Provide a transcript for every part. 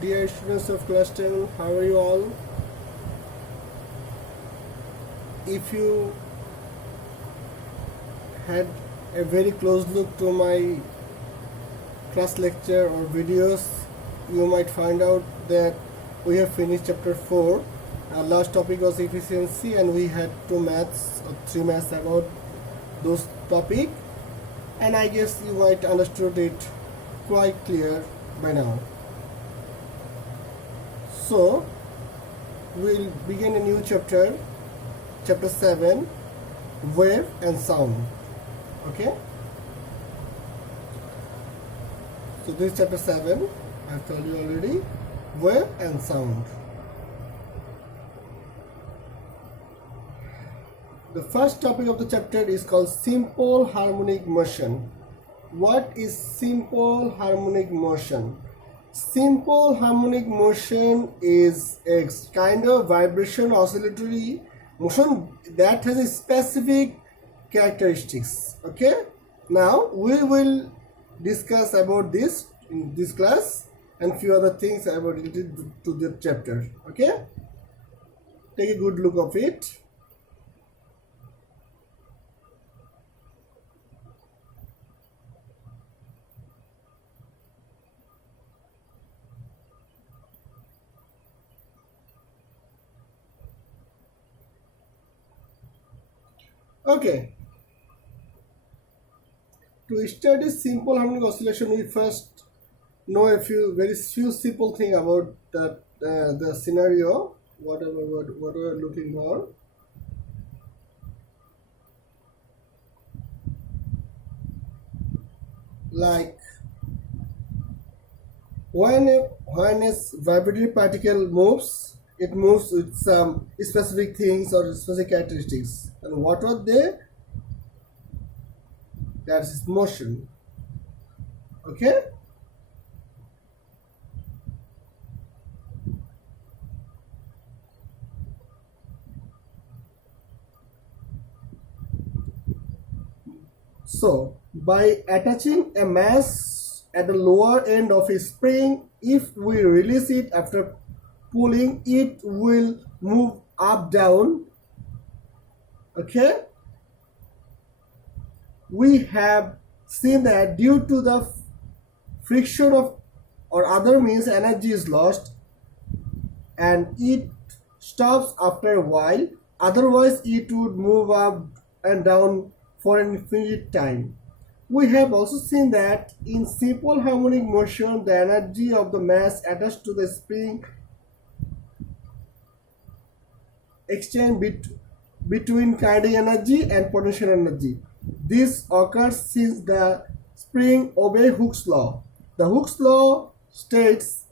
Dear students of class 10, how are you all? If you had a very close look to my class lecture or videos, you might find out that we have finished chapter 4. Our last topic was efficiency, and we had 3 maths about those topic, and I guess you might understood it quite clear by now. So we'll begin a new chapter, chapter 7, wave and sound. Okay, so this is chapter 7, I've told you already, wave and sound. The first topic of the chapter is called simple harmonic motion. What is simple harmonic motion? Simple harmonic motion is a kind of vibration oscillatory motion that has a specific characteristics. Okay, now we will discuss about this in this class and few other things about related to the chapter. Okay, take a good look of it. Okay, to study simple harmonic oscillation, we first know very few simple thing about that the scenario. What we're looking for. Like when a vibratory particle moves, it moves with some specific things or specific characteristics. And what are they? That's motion. Okay. So by attaching a mass at the lower end of a spring, if we release it after pulling, it will move up down. Okay, we have seen that due to the friction of or other means, energy is lost and it stops after a while. Otherwise it would move up and down for an infinite time. We have also seen that in simple harmonic motion, the energy of the mass attached to the spring exchange between kinetic energy and potential energy. This occurs since the spring obeys Hooke's law. The Hooke's law states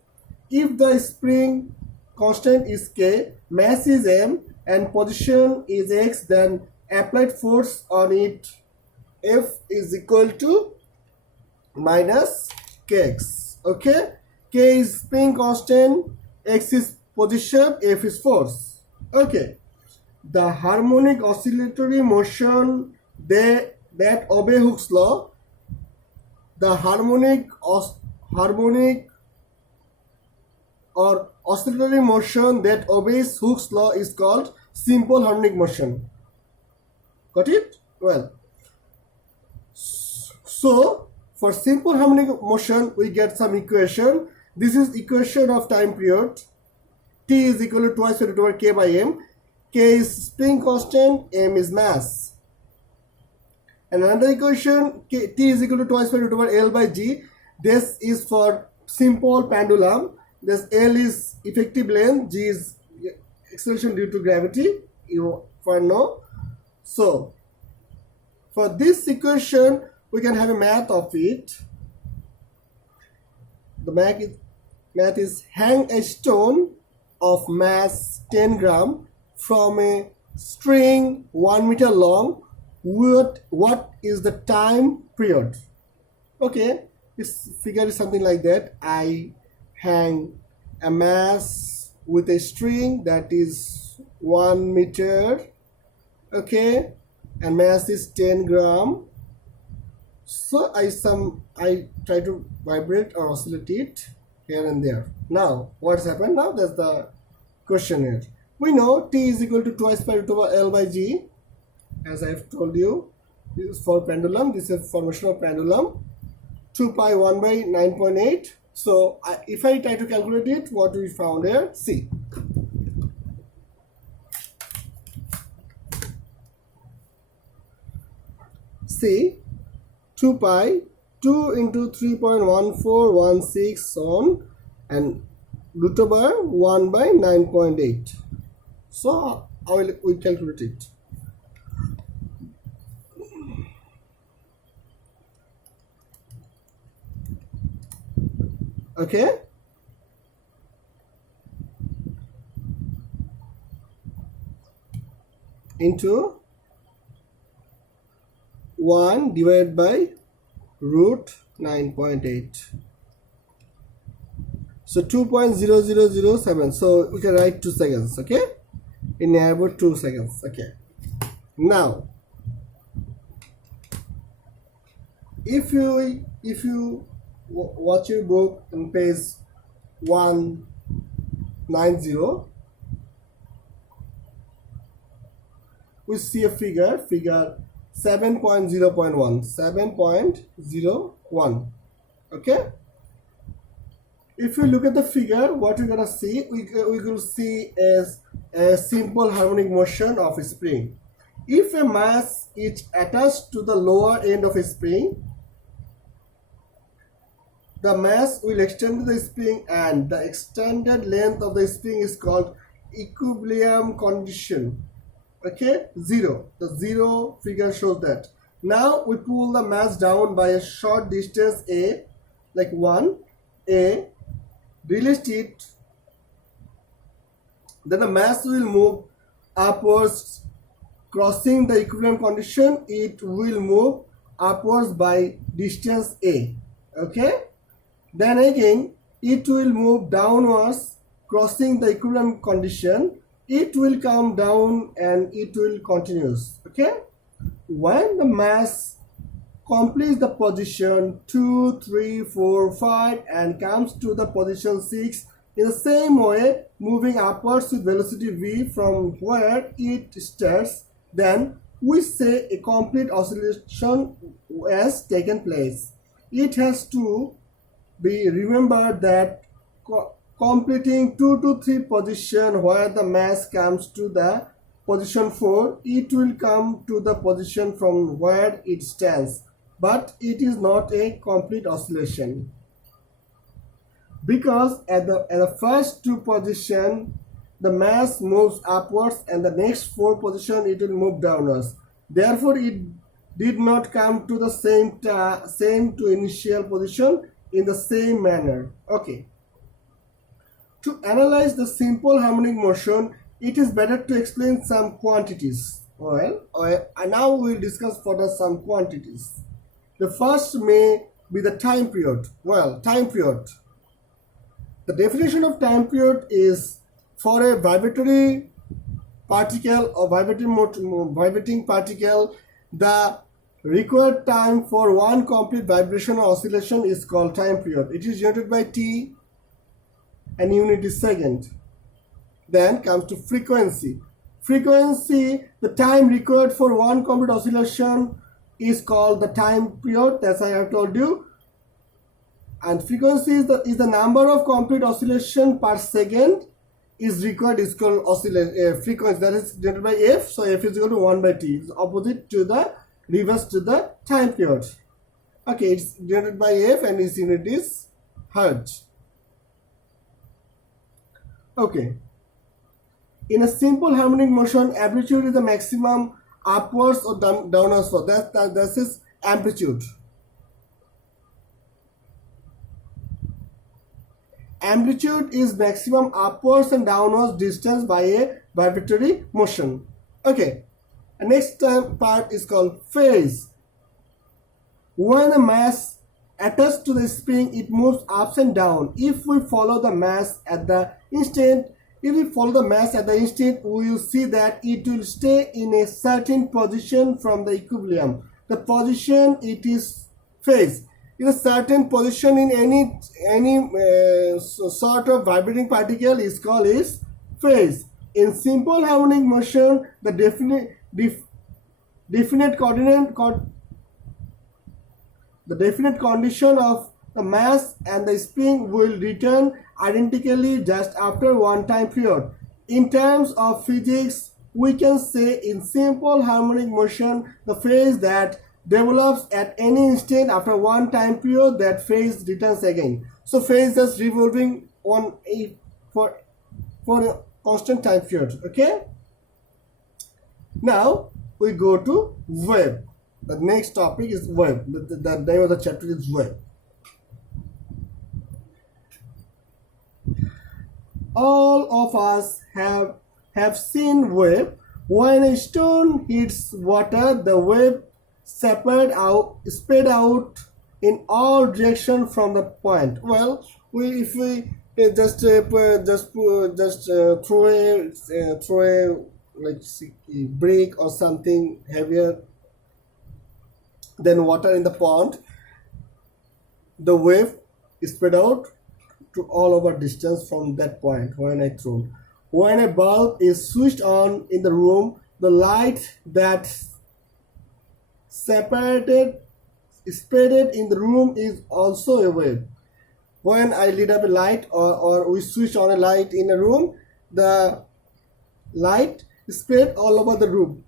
if the spring constant is k, mass is m, and position is x, then applied force on it F is equal to minus kx. Okay, k is spring constant, x is position, F is force. Okay, the harmonic oscillatory motion that obey Hooke's law, the harmonic or oscillatory motion that obeys Hooke's law is called simple harmonic motion. Got it? Well, so for simple harmonic motion, we get some equation. This is equation of time period. T is equal to twice root over k by m. K is spring constant, m is mass. And another equation, T is equal to twice root over L by G. This is for simple pendulum. This L is effective length, G is acceleration due to gravity. You find now. So for this equation, we can have a math of it. The math is hang a stone of mass 10 gram from a string 1 meter long. What is the time period? Okay, this figure is something like that. I hang a mass with a string that is 1 meter. Okay, and mass is 10 gram. So I try to vibrate or oscillate it. here and there. Now, what's happened now? That's the question here. We know T is equal to twice pi root over L by G, as I've told you. This is for pendulum. This is formation of pendulum. 2 pi 1 by 9.8. So, if I try to calculate it, what we found here, see. See, 2 pi 2 into 3.1416 on and root over 1 by 9.8. So we calculate it. Okay. Into 1 divided by root 9.8. So 2.0007. So we can write 2 seconds. Okay. In about 2 seconds. Okay. Now, if you watch your book on page 190, we see a figure 7.0.1. Okay. If you look at the figure, what we're gonna see, we will see as a simple harmonic motion of a spring. If a mass is attached to the lower end of a spring, the mass will extend to the spring, and the extended length of the spring is called equilibrium condition. Okay, 0. The 0 figure shows that. Now we pull the mass down by a short distance a, like 1 a, release it, then the mass will move upwards, crossing the equilibrium condition. It will move upwards by distance a. Okay, then again it will move downwards, crossing the equilibrium condition. It will come down and it will continue. Okay, when the mass completes the position 2, 3, 4, 5 and comes to the position 6, in the same way moving upwards with velocity v from where it starts, then we say a complete oscillation has taken place. It has to be remembered that completing 2 to 3 position where the mass comes to the position 4, it will come to the position from where it stands, but it is not a complete oscillation, because at the first 2 position the mass moves upwards and the next 4 position it will move downwards. Therefore it did not come to the same to initial position in the same manner. Okay, to analyze the simple harmonic motion, it is better to explain some quantities. Well, now we will discuss further some quantities. The first may be the time period. Well, time period. The definition of time period is for a vibratory particle or vibrating particle, the required time for one complete vibration or oscillation is called time period. It is denoted by T and unit is second. Then comes to frequency. Frequency, the time required for one complete oscillation is called the time period, as I have told you. And frequency is the number of complete oscillation per second is required, is called frequency, that is denoted by F. So F is equal to 1 by T. It's opposite to the reverse to the time period. Okay, it's denoted by F and its unit is Hertz. Okay. In a simple harmonic motion, amplitude is the maximum upwards or downwards flow. That is amplitude. Amplitude is maximum upwards and downwards distance by a vibratory motion. Okay. And next part is called phase. When a mass attached to the spring, it moves up and down. If we follow the mass at the instant, we will see that it will stay in a certain position from the equilibrium. The position, it is phase. in a certain position in any sort of vibrating particle is called its phase. In simple harmonic motion, the definite coordinate the definite condition of the mass and the spring will return identically just after one time period. In terms of physics, we can say in simple harmonic motion, the phase that develops at any instant after one time period, that phase returns again. So phase just revolving on a for a constant time period. Okay. Now we go to wave. The next topic is wave. The name of the chapter is wave. All of us have seen wave. When a stone hits water, the wave spread out in all directions from the point. Well, if we just throw a like a brick or something heavier than water in the pond, the wave is spread out to all over distance from that point when I throw. When a bulb is switched on in the room, the light that spreaded in the room is also a wave. When I lit up a light or we switch on a light in a room, the light spread all over the room.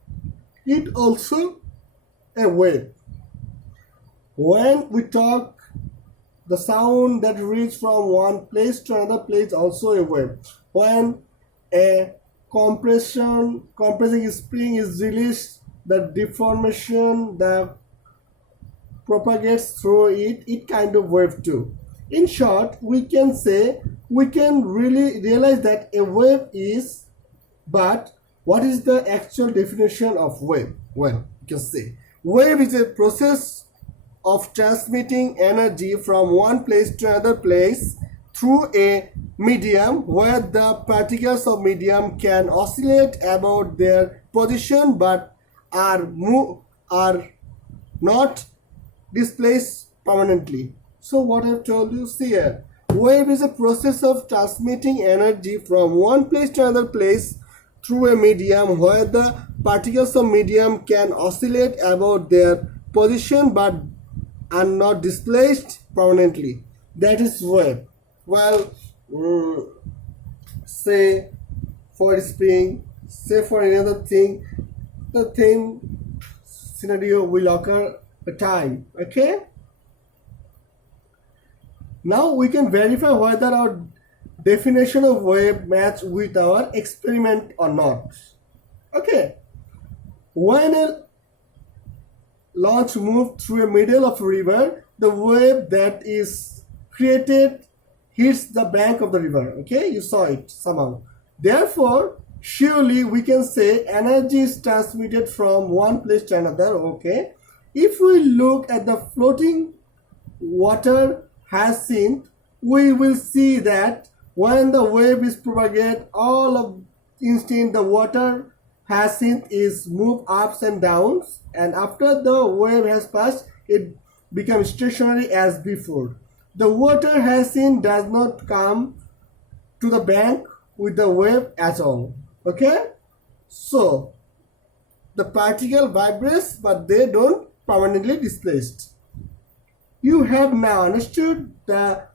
It also a wave. When we talk, the sound that reaches from one place to another place also a wave. When a compressing spring is released, the deformation that propagates through it kind of wave too. In short, we can really realize that a wave is, but what is the actual definition of wave? Well, you can say wave is a process of transmitting energy from one place to another place through a medium where the particles of medium can oscillate about their position but are not displaced permanently. So what I've told you here, wave is a process of transmitting energy from one place to another place through a medium where the particles of medium can oscillate about their position but are not displaced permanently. That is wave. Well, say for spring, say for another thing, the same scenario will occur a time. Okay. Now we can verify whether our definition of wave match with our experiment or not. Okay. When a launch moves through a middle of a river, the wave that is created hits the bank of the river. Okay, you saw it somehow. Therefore, surely we can say energy is transmitted from one place to another. Okay. If we look at the floating water hyacinth, we will see that when the wave is propagated, all of instant the water hyacinth is moved ups and downs, and after the wave has passed, it becomes stationary as before. The water hyacinth does not come to the bank with the wave at all. Okay, so the particle vibrates, but they don't permanently displaced. You have now understood the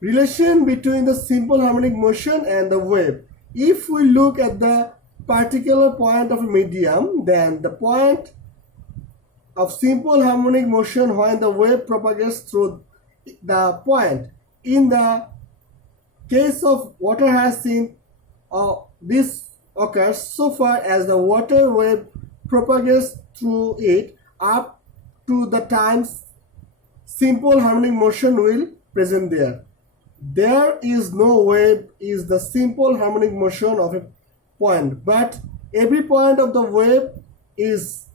relation between the simple harmonic motion and the wave. If we look at the particular point of a medium, then the point of simple harmonic motion when the wave propagates through the point. In the case of water hyacinth, this occurs so far as the water wave propagates through it up to the times simple harmonic motion will present there. There is no wave is the simple harmonic motion of a point, but every point of the wave is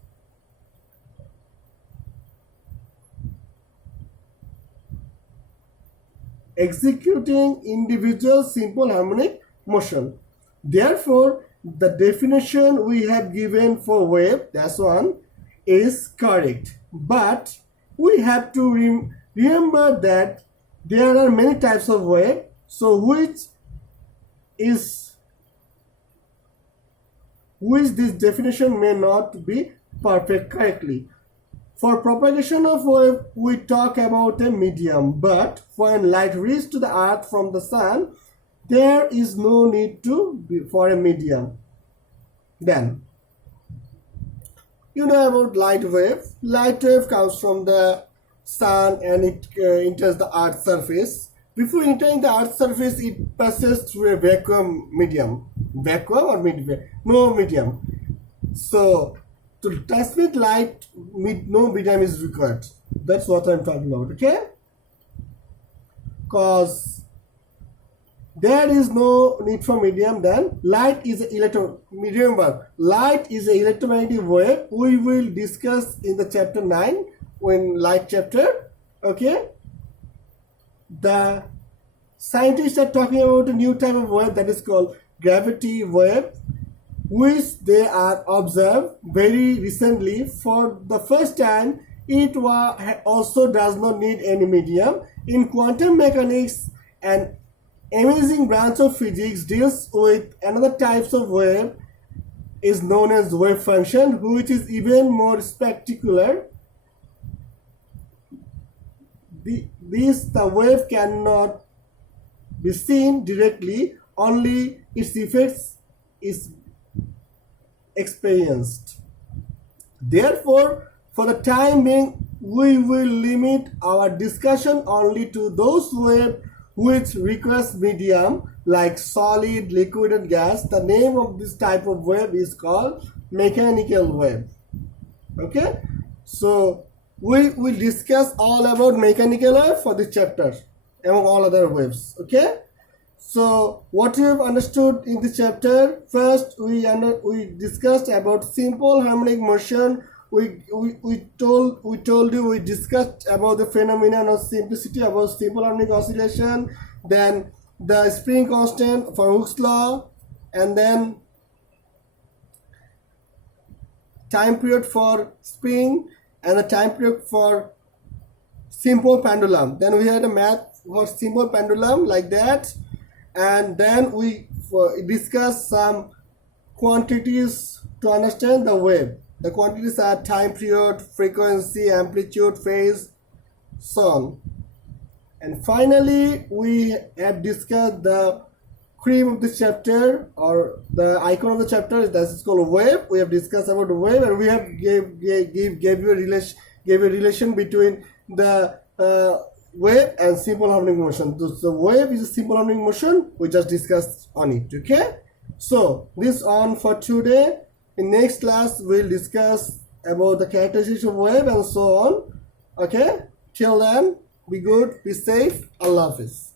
executing individual simple harmonic motion. Therefore, the definition we have given for wave, that's one, is correct. But we have to Remember that there are many types of wave, so is which this definition may not be perfect correctly. For propagation of wave, we talk about a medium, but when light reaches to the earth from the sun, there is no need for a medium. Then, you know about light wave. Light wave comes from the sun and it enters the earth's surface. Before entering the earth's surface, it passes through a vacuum medium. Vacuum or medium? No medium. So, to transmit light, no medium is required. That's what I'm talking about, okay? Because there is no need for medium, then light is remember, light is an electromagnetic wave. We will discuss in the chapter 9, when light chapter, okay? The scientists are talking about a new type of wave that is called gravity wave, which they are observed very recently. For the first time, it also does not need any medium. In quantum mechanics, an amazing branch of physics deals with another types of wave is known as wave function, which is even more spectacular. The wave cannot be seen directly, only its effects is experienced. Therefore, for the time being, we will limit our discussion only to those waves which requires medium like solid, liquid and gas. The name of this type of wave is called mechanical wave. Okay, so we will discuss all about mechanical wave for this chapter among all other waves. Okay, so what you have understood in this chapter, first we discussed about simple harmonic motion. We told you, we discussed about the phenomenon of simplicity, about simple harmonic oscillation, then the spring constant for Hooke's law, and then time period for spring and the time period for simple pendulum. Then we had a math for simple pendulum like that, and then we discussed some quantities to understand the wave. The quantities are time period, frequency, amplitude, phase, so on. And finally, we have discussed the cream of this chapter, or the icon of the chapter. That is called wave. We have discussed about the wave, and we have gave you a relation between the wave and simple harmonic motion. The wave is a simple harmonic motion. We just discussed on it. Okay. So this on for today. In next class, we'll discuss about the characterization of wave and so on. Okay? Till then, be good, be safe. Allah Hafiz.